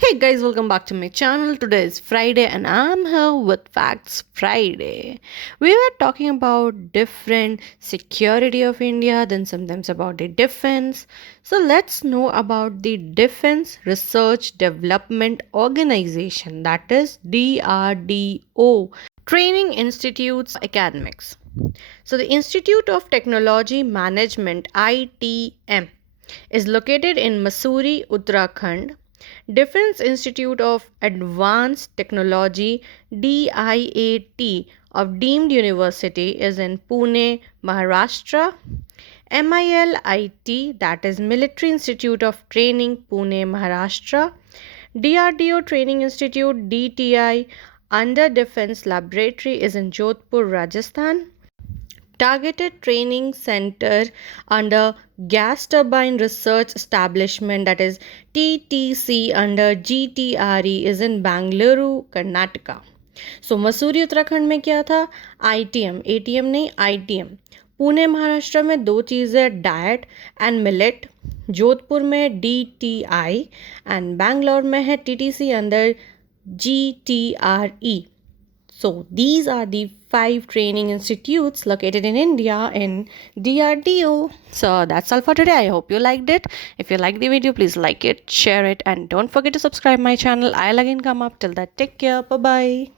Hey guys, welcome back to my channel. Today is Friday and I'm here with Facts Friday. We were talking about different security of India, then sometimes about the defense. So let's know about the Defense Research Development Organization, that is DRDO, Training Institutes Academics. So the Institute of Technology Management ITM is located in Mussoorie, Uttarakhand. Defense Institute of Advanced Technology DIAT of Deemed University is in Pune, Maharashtra. MILIT, that is Military Institute of Training, Pune, Maharashtra. DRDO Training Institute DTI under Defense Laboratory is in Jodhpur, Rajasthan. Targeted Training Center under Gas Turbine Research Establishment, that is TTC under GTRE, is in Bangalore, Karnataka. सो मसूरी उत्तराखंड में क्या था? ITM, ATM नहीं, ITM. Pune Maharashtra में दो चीज़ें, diet and millet. Jodhpur में DTI and Bangalore में है TTC under GTRE. So these are the 5 training institutes located in India in DRDO. So that's all for today. I hope you liked it. If you liked the video, please like it, share it, and don't forget to subscribe my channel. I'll again come up. Till that, take care. Bye bye.